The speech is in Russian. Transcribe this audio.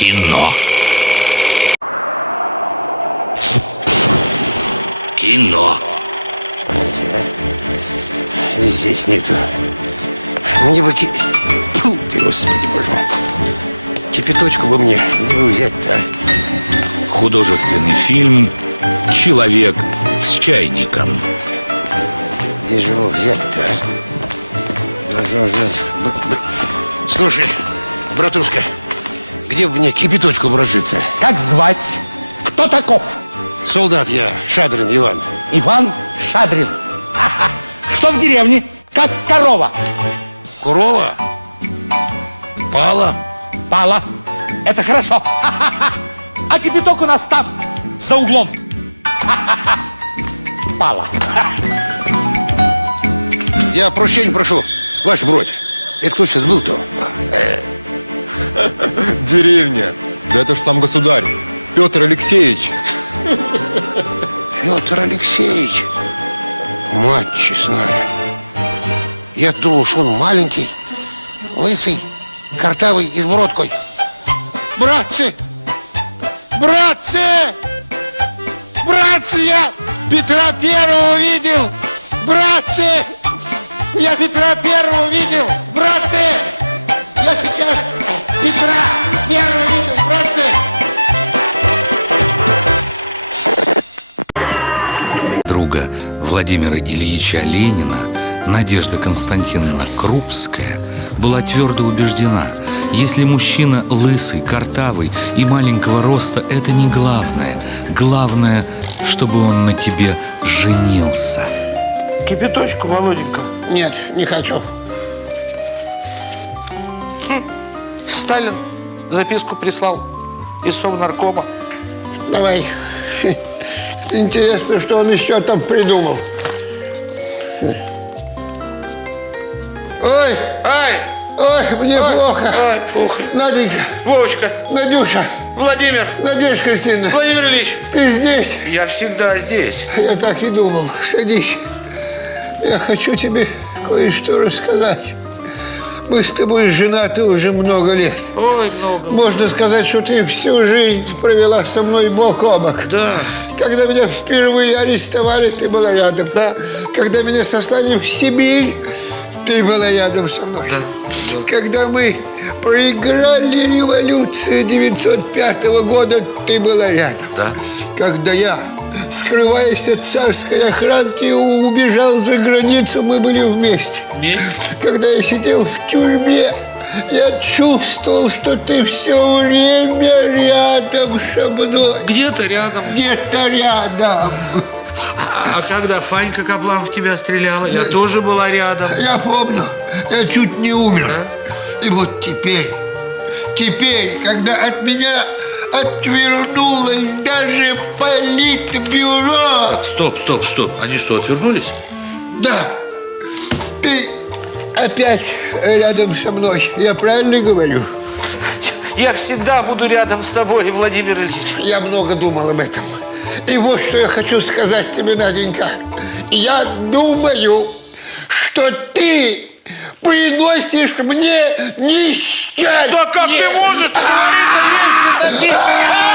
Кино. Кино. Здесь нету. Мне бы Фу, ты, господи, боже мой. Кипяточку бы мне не бы взять-то, а? Художественный фильм «Человек с чайником». Где же его взять-то, а? Слушай, братушка, где бы мне кипяточку брожиться? Как звать? Кто таков? Солдат я, Шадрин Иван. Иван Шадрин. Ха-ха. Что в деревне? Как корова? Корова? Пала? Пала. Это хорошо. Ха-ха-ха. А кипяток у нас там, за углом. Ха-ха-ха. Пала. Я прощения прошу, ваш бродь. Это кто сейчас был-то? Деревня. Да это ж сам государь, Петр Алексеевич. Петр Алексеевич. Мать честная. Я думал, что он маленький, лысый, картавый и с бородкой. Братцы! Братцы! Братцы, я Петра Первого видел! Братцы! Я Петра Первого видел! Братцы! Я сейчас Петра Первого видел! Братцы! Друга Владимира Ильича Ленина, Надежда Константиновна Крупская, была твердо убеждена: если мужчина лысый, картавый и маленького роста, это не главное. Главное, чтобы он на тебе женился. Кипяточку, Володенька. Нет, не хочу. Сталин записку прислал из Совнаркома. Давай. Интересно, что он еще там придумал. Ой! Ай! Ой, мне плохо. Ай, плохо. Наденька, Вовочка, Надюша, Владимир, Надежда Кристина, Владимир Ильич. ты здесь? Я всегда здесь. Я так и думал. Садись. Я хочу тебе кое-что рассказать. Мы с тобой женаты уже много лет. Ой, много. Можно сказать, что ты всю жизнь провела со мной бок о бок. Да. Когда меня впервые арестовали, ты была рядом. Да. Когда меня сослали в Сибирь, ты была рядом со мной. Да. Когда мы проиграли революцию 905 года, ты была рядом. Да. Когда я, скрываясь от царской охранки, убежал за границу, мы были вместе. Вместе? Когда я сидел в тюрьме, я чувствовал, что ты все время рядом со мной. Где-то рядом. Где-то рядом. А когда Фанька Каплан в тебя стреляла, я тоже была рядом. Я помню, я чуть не умер. И вот теперь, когда от меня отвернулось даже политбюро. Стоп. Они что, отвернулись? Да, ты опять рядом со мной. Я правильно говорю? Я всегда буду рядом с тобой, Владимир Ильич. Я много думал об этом. И вот что я хочу сказать тебе, Наденька. Я думаю, что ты приносишь мне несчастье. Да как ты можешь говорить о вещи, написанной